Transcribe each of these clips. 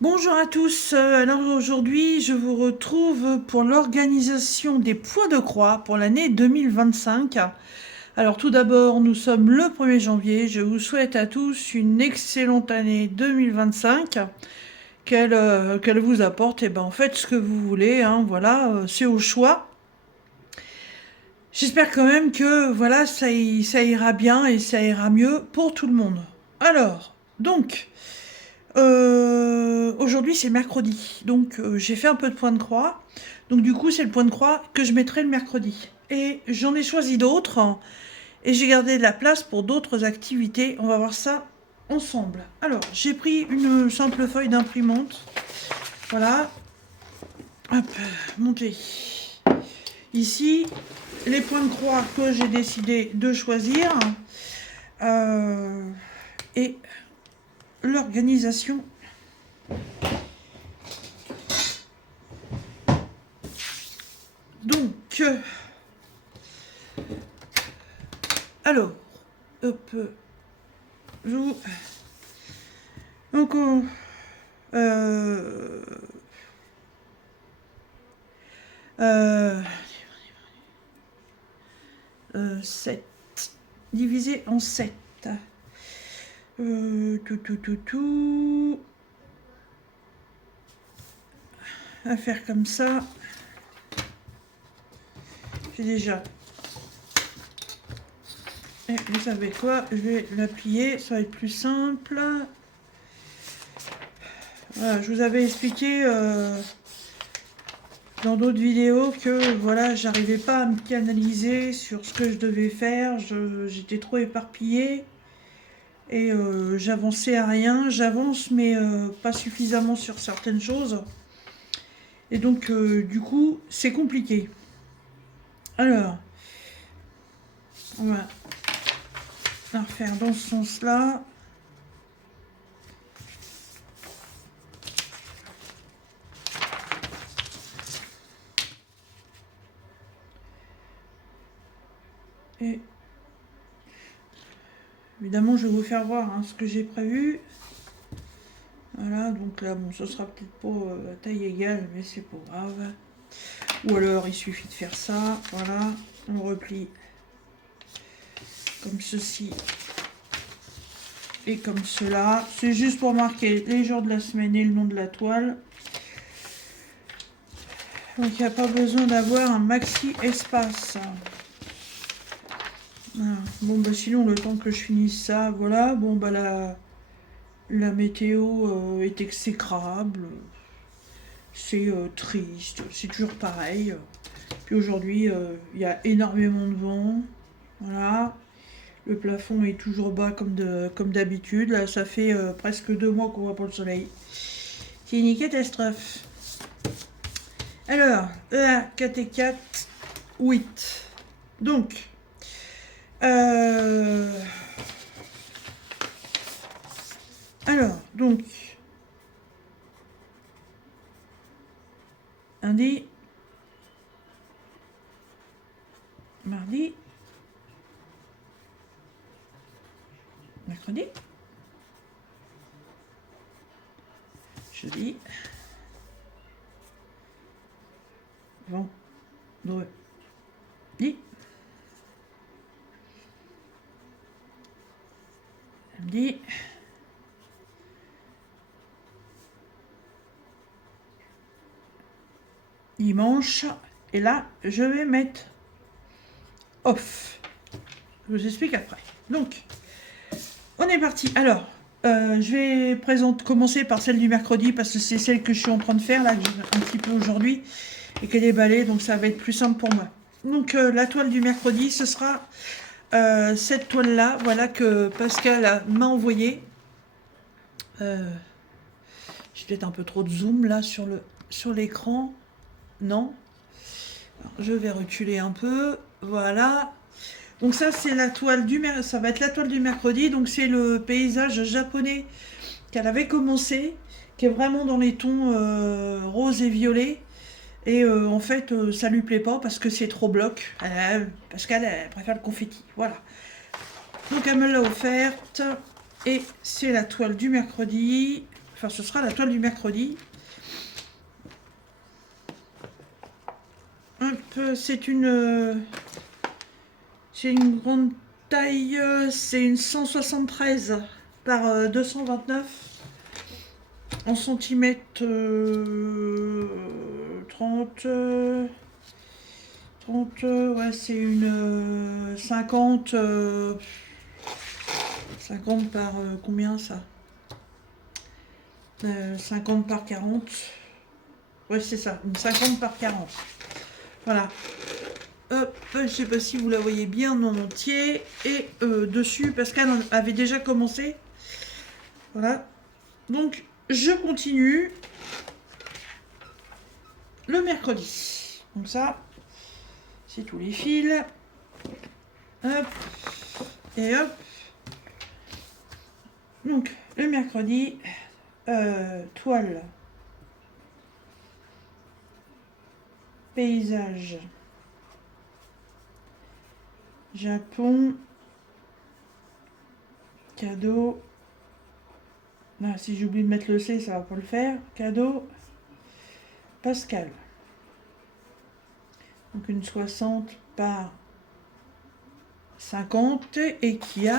Bonjour à tous, alors aujourd'hui je vous retrouve pour l'organisation des points de croix pour l'année 2025. Alors tout d'abord nous sommes le 1er janvier, je vous souhaite à tous une excellente année 2025, qu'elle vous apporte en fait ce que vous voulez, hein, voilà, c'est au choix. J'espère quand même que voilà ça ira bien et ça ira mieux pour tout le monde. Alors, donc... aujourd'hui c'est mercredi, donc j'ai fait un peu de point de croix. Donc du coup c'est le point de croix que je mettrai le mercredi. Et j'en ai choisi d'autres hein, et j'ai gardé de la place pour d'autres activités. On va voir ça ensemble. Alors j'ai pris une simple feuille d'imprimante. Voilà. Hop, montez. Ici, les points de croix que j'ai décidé de choisir. Euh, et l'organisation. Donc, alors, hop, vous, donc, euh, euh, 7, divisé en 7. Tout. À faire comme ça. J'ai déjà. Et vous savez quoi? Je vais la plier, ça va être plus simple. Voilà, je vous avais expliqué dans d'autres vidéos que voilà, j'arrivais pas à me canaliser sur ce que je devais faire. J'étais trop éparpillée. Et j'avançais à rien, j'avance mais pas suffisamment sur certaines choses. Et donc du coup c'est compliqué. Alors, on va la refaire dans ce sens-là. Et évidemment je vais vous faire voir hein, ce que j'ai prévu. Voilà, donc là bon ce sera peut-être pas à taille égale mais c'est pas grave. Ou alors il suffit de faire ça, voilà, on replie comme ceci et comme cela. C'est juste pour marquer les jours de la semaine et le nom de la toile. Donc il n'y a pas besoin d'avoir un maxi espace. Voilà. Bon bah sinon le temps que je finisse ça, voilà. Bon bah la météo est exécrable. C'est triste, c'est toujours pareil. Puis aujourd'hui il y a énormément de vent. Voilà. Le plafond est toujours bas comme d'habitude. Là ça fait presque 2 mois qu'on voit pas le soleil. C'est une catastrophe. Alors, EA, 4 et 4, 8. Donc, donc, lundi, mardi, mercredi, jeudi, vendredi, samedi, dimanche. Et là, je vais mettre off. Je vous explique après. Donc, on est parti. Alors, je vais commencer par celle du mercredi parce que c'est celle que je suis en train de faire là, que j'ai un petit peu aujourd'hui et qu'elle est balayée, donc ça va être plus simple pour moi. Donc, la toile du mercredi, ce sera cette toile-là, voilà, que Pascal m'a envoyée. J'ai peut-être un peu trop de zoom là sur l'écran. Non. Alors, je vais reculer un peu. Voilà. Donc ça c'est la toile ça va être la toile du mercredi. Donc c'est le paysage japonais qu'elle avait commencé, qui est vraiment dans les tons rose et violet. Et en fait ça lui plaît pas parce que c'est trop bloc. Parce qu'elle préfère le confetti. Voilà. Donc elle me l'a offerte et c'est la toile du mercredi. Enfin, ce sera la toile du mercredi. Hop, c'est une grande taille, c'est une 173 par 229 en centimètres 30, ouais, c'est une 50, 50 par combien ça 50 par 40. Ouais, c'est ça, une 50 par 40. Voilà. Hop, je sais pas si vous la voyez bien en entier. Et dessus, Pascal avait déjà commencé. Voilà. Donc, je continue le mercredi. Donc ça, c'est tous les fils. Hop. Et hop. Donc, le mercredi, toile. Paysage. Japon. Cadeau. Là, si j'oublie de mettre le C, ça va pas le faire. Cadeau. Pascal. Donc une 60 par 50 et qui a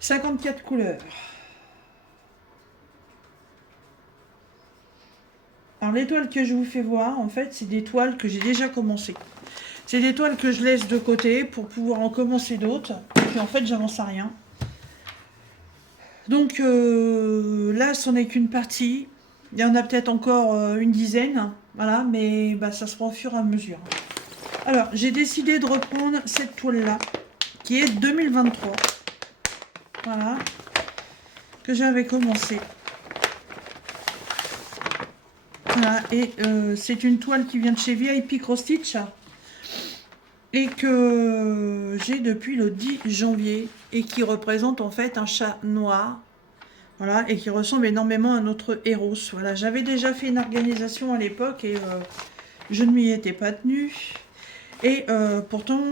54 couleurs. Alors les toiles que je vous fais voir, en fait, c'est des toiles que j'ai déjà commencé. C'est des toiles que je laisse de côté pour pouvoir en commencer d'autres. Et puis en fait, j'avance à rien. Donc là, ce n'est qu'une partie. Il y en a peut-être encore une dizaine. Voilà, mais bah, ça se fera au fur et à mesure. Alors, j'ai décidé de reprendre cette toile-là, qui est 2023. Voilà, que j'avais commencé. Voilà, et c'est une toile qui vient de chez VIP Cross Stitch et que j'ai depuis le 10 janvier et qui représente en fait un chat noir, voilà, et qui ressemble énormément à notre Eros. Voilà, j'avais déjà fait une organisation à l'époque et je ne m'y étais pas tenue. Et pourtant,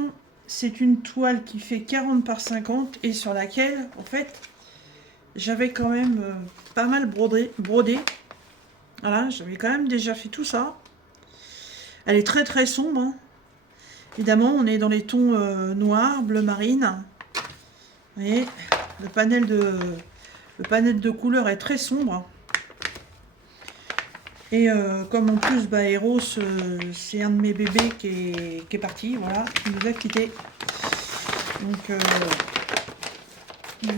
c'est une toile qui fait 40 par 50 et sur laquelle, en fait, j'avais quand même pas mal brodé. Voilà, j'avais quand même déjà fait tout ça. Elle est très très sombre. Hein. Évidemment, on est dans les tons noir, bleu marine. Vous voyez, le panel de couleurs est très sombre. Et comme en plus, bah, Eros, c'est un de mes bébés qui est parti, voilà, qui nous a quittés. Donc, il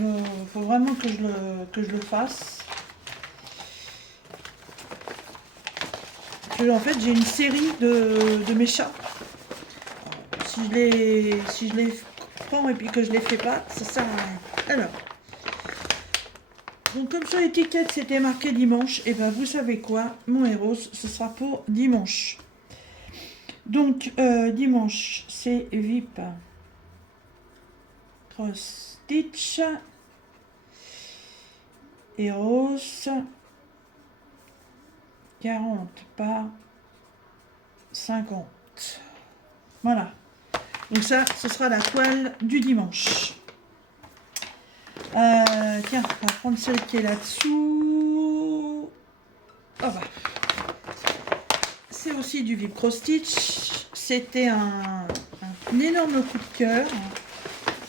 faut vraiment que je le fasse. En fait, j'ai une série de mes chats. Si je les prends et puis que je les fais pas, ça sert à rien. Alors, donc comme sur l'étiquette c'était marqué dimanche, et ben vous savez quoi, mon Eros, ce sera pour dimanche. Donc dimanche, c'est VIP Cross Stitch Eros 40 par 50. Voilà. Donc ça, ce sera la toile du dimanche. Tiens, on va prendre celle qui est là-dessous. Oh bah. C'est aussi du VIP Cross Stitch. C'était un énorme coup de cœur.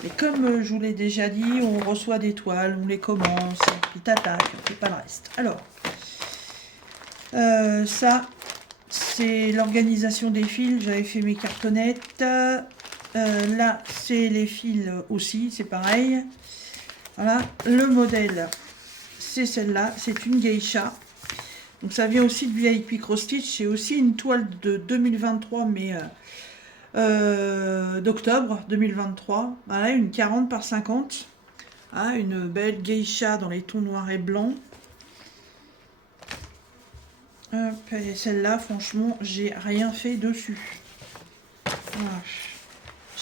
Et comme je vous l'ai déjà dit, on reçoit des toiles, on les commence, puis tata, puis on fait pas le reste. Alors, ça, c'est l'organisation des fils. J'avais fait mes cartonnettes. Là, c'est les fils aussi, c'est pareil. Voilà, le modèle, c'est celle-là, c'est une geisha. Donc ça vient aussi de VIP Cross Stitch, c'est aussi une toile de 2023, mais d'octobre 2023. Voilà, une 40 par 50. Ah, une belle geisha dans les tons noirs et blancs. Celle-là, franchement, j'ai rien fait dessus. Voilà.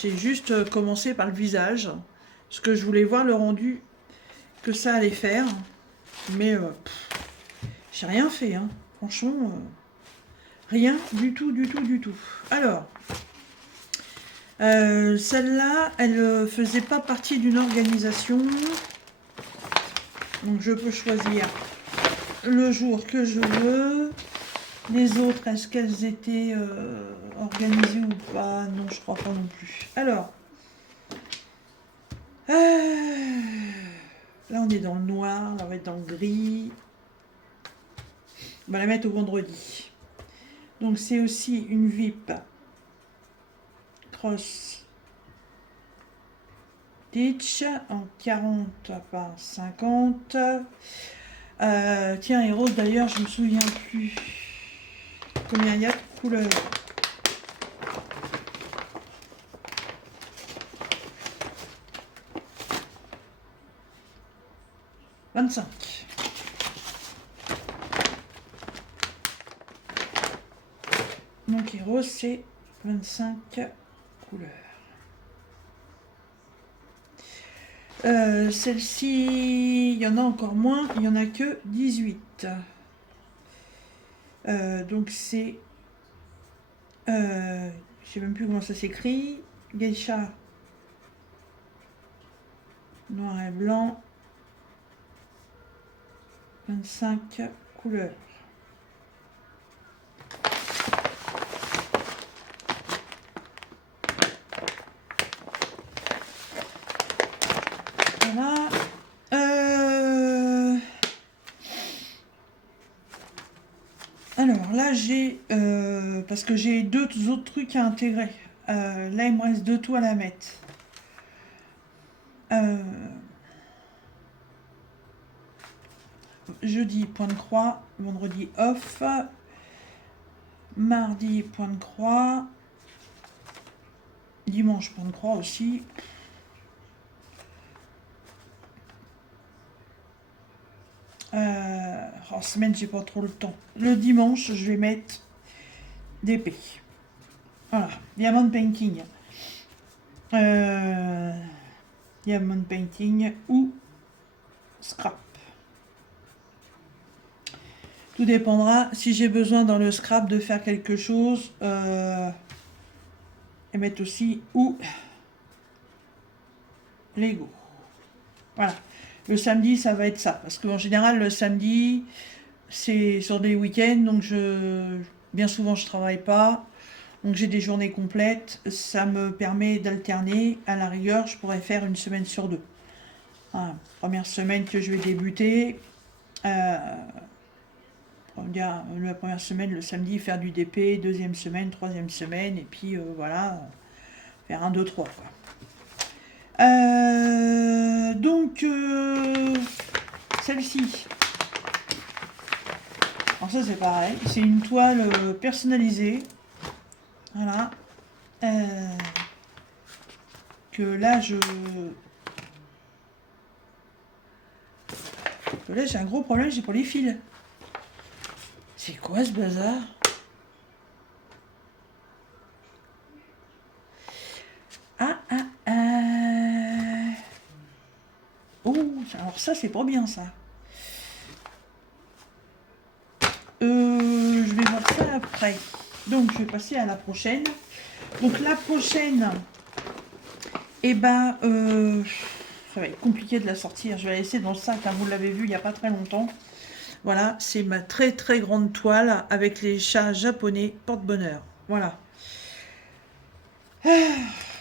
J'ai juste commencé par le visage, parce que je voulais voir le rendu que ça allait faire. Mais j'ai rien fait, hein. Franchement, rien du tout. Alors, celle-là, elle faisait pas partie d'une organisation. Donc je peux choisir le jour que je veux. Les autres, est-ce qu'elles étaient organisées ou pas? Non, je crois pas non plus. Alors, là on est dans le noir, là on va être dans le gris. On va la mettre au vendredi. Donc c'est aussi une VIP Cross Stitch en 40 par 50. Tiens, et rose d'ailleurs, je me souviens plus combien il y a de couleurs. « 25. Donc, et rose, c'est 25 couleurs. Celle-ci, il y en a encore moins, il n'y en a que 18. Donc c'est... je sais même plus comment ça s'écrit. Geisha. Noir et blanc. 25 couleurs. Voilà. Alors là j'ai parce que j'ai deux autres trucs à intégrer. Là il me reste deux toiles à mettre. Jeudi point de croix, vendredi off, mardi point de croix, dimanche point de croix aussi. En semaine, j'ai pas trop le temps. Le dimanche, je vais mettre d'épée. Voilà, diamond painting. Diamond painting ou scrap. Tout dépendra si j'ai besoin dans le scrap de faire quelque chose. Et mettre aussi ou Lego. Voilà. Le samedi, ça va être ça. Parce qu'en général, le samedi, c'est sur des week-ends. Donc, bien souvent, je travaille pas. Donc, j'ai des journées complètes. Ça me permet d'alterner. À la rigueur, je pourrais faire une semaine sur deux. Voilà. Première semaine que je vais débuter. La première semaine, le samedi, faire du DP. Deuxième semaine, troisième semaine. Et puis, voilà. Faire 1, 2, 3, quoi. Donc, celle-ci. Alors ça, c'est pareil. C'est une toile personnalisée. Voilà. Que là, là, j'ai un gros problème, j'ai pas les fils. C'est quoi ce bazar? Oh, alors ça, c'est pas bien, ça. Je vais voir ça après. Donc, je vais passer à la prochaine. Donc, la prochaine, eh ben, ça va être compliqué de la sortir. Je vais la laisser dans le sac, hein, vous l'avez vu il n'y a pas très longtemps. Voilà, c'est ma très très grande toile avec les chats japonais porte-bonheur. Voilà.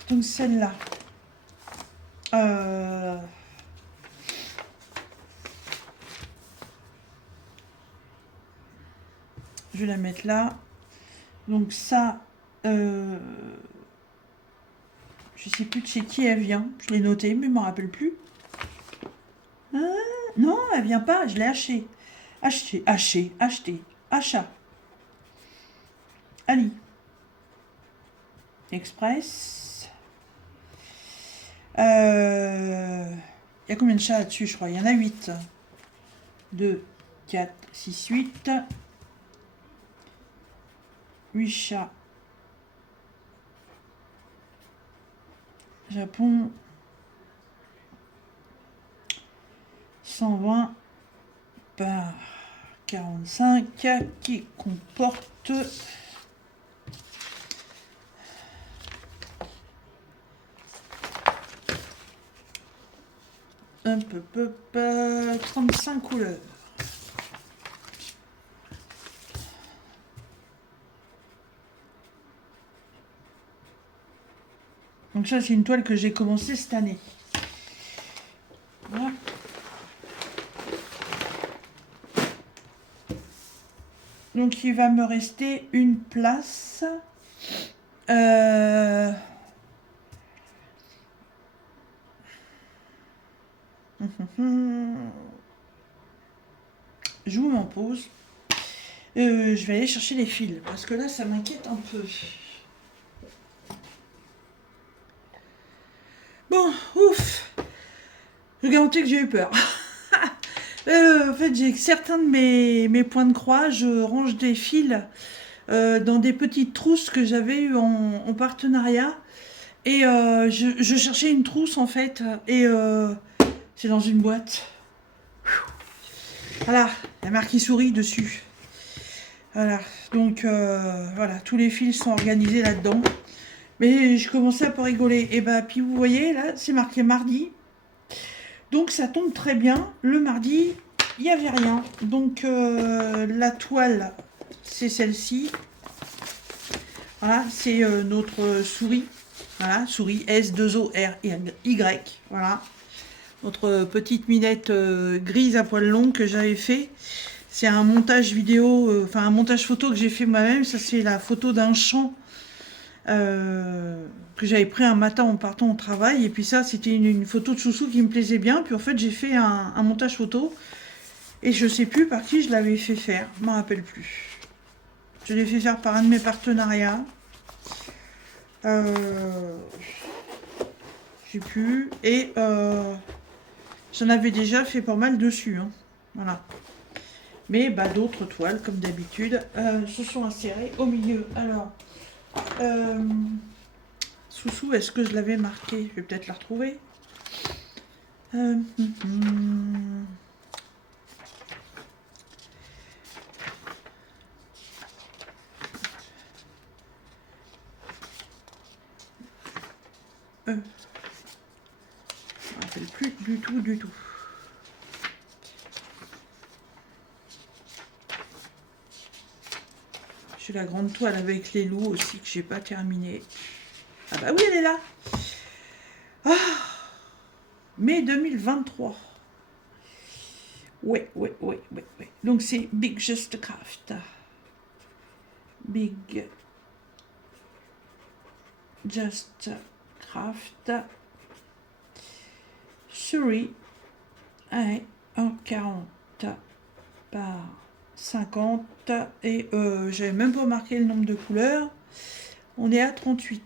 Donc, celle-là. Je vais la mettre là. Donc ça, je sais plus de chez qui elle vient. Je l'ai noté, mais je ne me rappelle plus. Non, elle vient pas. Je l'ai acheté. Acheté. Achat. Ali. Express. Il y a combien de chats là-dessus, je crois? Il y en a 8. 2, 4, 6, 8. 8 chats. Japon. 120 par 45 qui comporte Hop, 35 couleurs. Donc ça, c'est une toile que j'ai commencé cette année. Voilà. Donc il va me rester une place. Je vous m'en pose. Je vais aller chercher les fils parce que là, ça m'inquiète un peu. Bon, ouf. Je garantis que j'ai eu peur. En fait, j'ai certains de mes points de croix, je range des fils dans des petites trousses que j'avais eues en partenariat. Et je cherchais une trousse en fait. Et c'est dans une boîte. Voilà, la marque sourit dessus. Voilà, donc voilà, tous les fils sont organisés là-dedans. Mais je commençais à pas rigoler. Et bah, puis vous voyez, là, c'est marqué mardi. Donc ça tombe très bien. Le mardi, il n'y avait rien. Donc la toile, c'est celle-ci. Voilà, c'est notre souris. Voilà, souris S2ORY. Voilà. Notre petite minette grise à poils longs que j'avais fait. C'est un montage vidéo, enfin un montage photo que j'ai fait moi-même. Ça, c'est la photo d'un champ que j'avais pris un matin en partant au travail. Et puis ça, c'était une photo de chouchou qui me plaisait bien. Puis en fait, j'ai fait un montage photo. Et je sais plus par qui je l'avais fait faire. Je m'en rappelle plus. Je l'ai fait faire par un de mes partenariats. Je sais plus. Et j'en avais déjà fait pas mal dessus. Hein. Voilà. Mais bah, d'autres toiles, comme d'habitude, se sont insérées au milieu. Alors, Soussou, est-ce que je l'avais marqué? Je vais peut-être la retrouver. Je ne me rappelle plus du tout. J'ai la grande toile avec les loups aussi que j'ai pas terminée. Ah bah oui, elle est là. Ah, mai 2023. Ouais. Donc c'est Big Just Craft. Big Just Craft. Souris. En 40 par 50. Et j'avais même pas marqué le nombre de couleurs. On est à 38.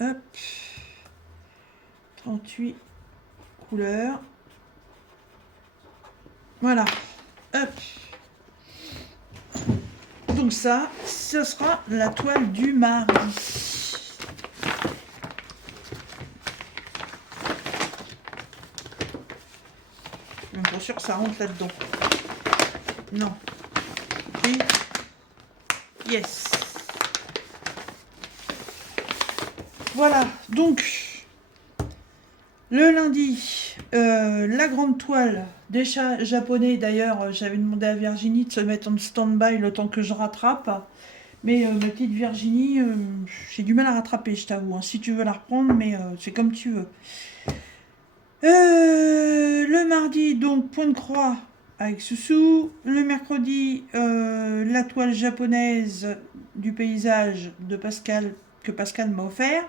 Hop. 38 couleurs. Voilà. Hop. Donc ça, ce sera la toile du mardi. Même pas sûr que ça rentre là-dedans. Non. Et yes. Voilà. Donc, le lundi, la grande toile des chats japonais. D'ailleurs, j'avais demandé à Virginie de se mettre en stand-by le temps que je rattrape. Mais ma petite Virginie, j'ai du mal à rattraper, je t'avoue. Hein. Si tu veux la reprendre, mais c'est comme tu veux. Le mardi, donc, point de croix avec Soussou. Le mercredi, la toile japonaise du paysage de Pascal, que Pascal m'a offert.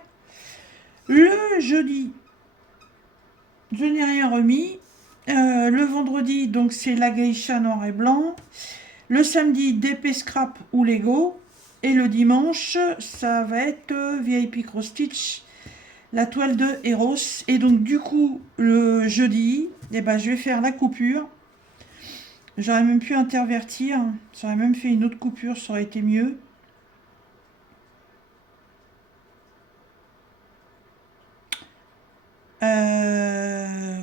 Le jeudi, je n'ai rien remis. Le vendredi, donc, c'est la geisha noir et blanc. Le samedi, DP Scrap ou Lego. Et le dimanche, ça va être VIP Cross Stitch, la toile de Eros. Et donc, du coup, le jeudi, eh ben, je vais faire la coupure. J'aurais même pu intervertir. J'aurais même fait une autre coupure, ça aurait été mieux.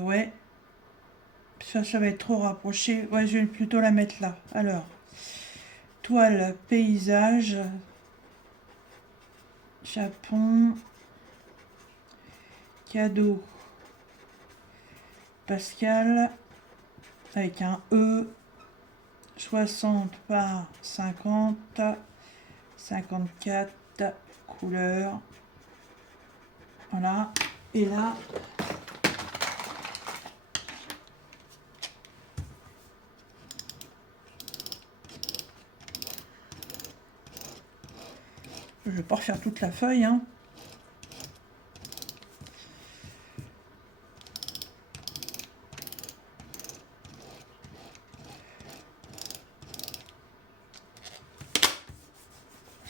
Ouais. Ça va être trop rapproché. Ouais, je vais plutôt la mettre là. Alors, toile paysage. Japon. Cadeau. Pascal, avec un E, 60 par 50, 54 couleurs. Voilà. Et là, je vais pas refaire toute la feuille, hein.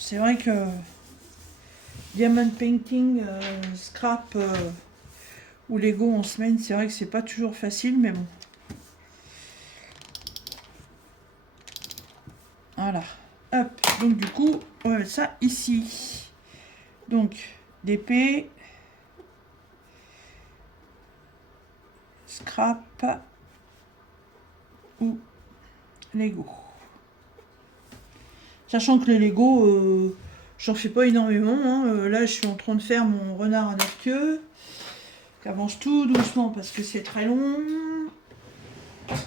C'est vrai que Diamond Painting, Scrap ou Lego en semaine, c'est vrai que c'est pas toujours facile, mais bon. Voilà. Hop. Donc du coup, on va mettre ça ici. Donc, DP, Scrap ou Lego. Sachant que les Lego, j'en fais pas énormément. Hein. Là, je suis en train de faire mon renard à 9 queues. J'avance tout doucement parce que c'est très long.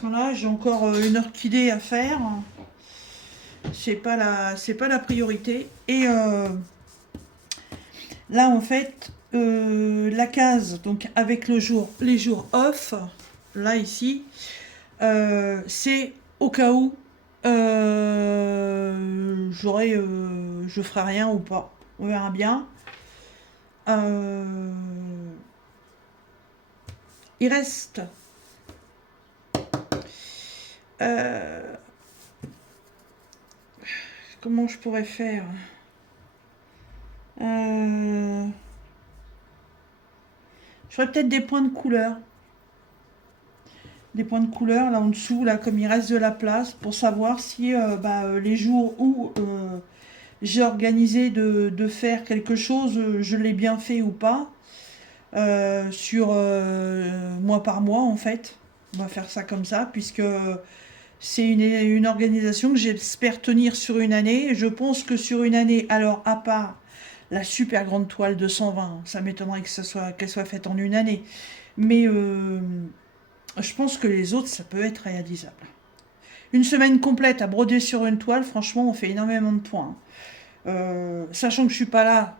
Voilà, j'ai encore une orchidée à faire. C'est pas la priorité. Et là, en fait, la case, donc avec les jours off, là ici, c'est au cas où je ferai rien ou pas. On verra bien. Il reste comment je pourrais faire je ferais peut-être des points de couleur. Des points de couleur là en dessous, là, comme il reste de la place, pour savoir si les jours où j'ai organisé de faire quelque chose, je l'ai bien fait ou pas. Sur mois par mois, en fait. On va faire ça comme ça, puisque c'est une organisation que j'espère tenir sur une année. Je pense que sur une année, alors à part la super grande toile de 120, ça m'étonnerait qu'elle soit faite en une année. Mais je pense que les autres, ça peut être réalisable. Une semaine complète à broder sur une toile, franchement, on fait énormément de points. Sachant que je suis pas là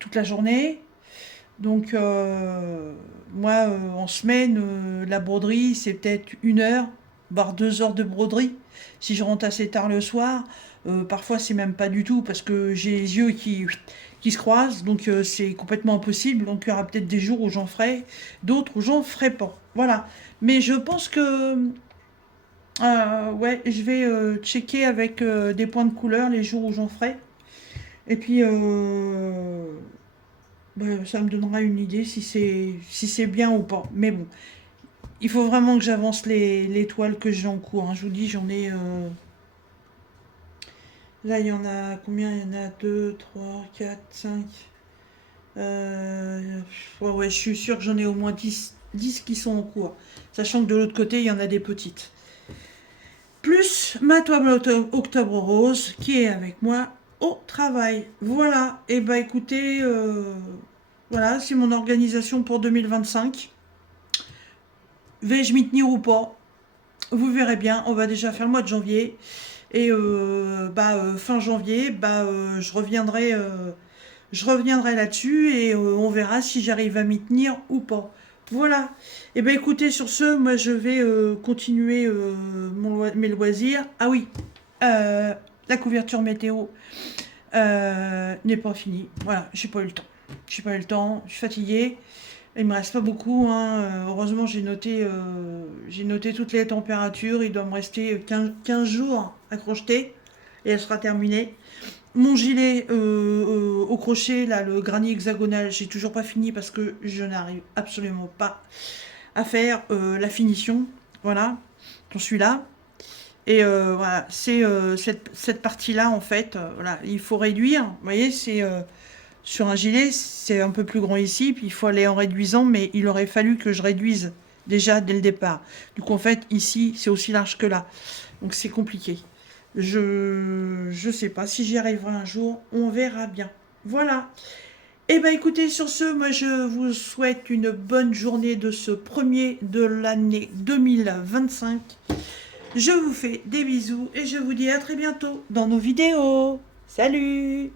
toute la journée, donc moi, en semaine, la broderie, c'est peut-être 1 heure, voire 2 heures de broderie. Si je rentre assez tard le soir, parfois c'est même pas du tout parce que j'ai les yeux qui se croisent, donc c'est complètement impossible. Donc il y aura peut-être des jours où j'en ferai, d'autres où j'en ferai pas. Voilà. Mais je pense que ouais, je vais checker avec des points de couleur les jours où j'en ferai. Et puis ça me donnera une idée si c'est bien ou pas. Mais bon, il faut vraiment que j'avance les toiles que j'ai en cours. Hein. Je vous dis, j'en ai... Là, il y en a combien? Il y en a 2, 3, 4, 5. Ouais, je suis sûre que j'en ai au moins 10 qui sont en cours. Sachant que de l'autre côté, il y en a des petites. Plus ma toile Octobre Rose qui est avec moi au travail. Voilà. Et bah écoutez, voilà, c'est mon organisation pour 2025. Vais-je m'y tenir ou pas? Vous verrez bien. On va déjà faire le mois de janvier. Et fin janvier, je reviendrai là-dessus et on verra si j'arrive à m'y tenir ou pas. Voilà. Et ben écoutez, sur ce, moi je vais continuer mes loisirs. Ah oui, la couverture météo n'est pas finie. Voilà, j'ai pas eu le temps. J'ai pas eu le temps, je suis fatiguée. Il me reste pas beaucoup, hein. Heureusement, j'ai noté toutes les températures. Il doit me rester 15 jours à crocheter et elle sera terminée. Mon gilet au crochet, là, le granit hexagonal, j'ai toujours pas fini parce que je n'arrive absolument pas à faire la finition. Voilà, j'en suis là. Et voilà, c'est cette partie-là, en fait, voilà, il faut réduire. Vous voyez, c'est sur un gilet, c'est un peu plus grand ici, puis il faut aller en réduisant, mais il aurait fallu que je réduise déjà dès le départ. Donc en fait, ici, c'est aussi large que là. Donc c'est compliqué. Je sais pas si j'y arriverai un jour, on verra bien. Voilà. Eh ben écoutez, sur ce, moi je vous souhaite une bonne journée de ce premier de l'année 2025. Je vous fais des bisous et je vous dis à très bientôt dans nos vidéos. Salut!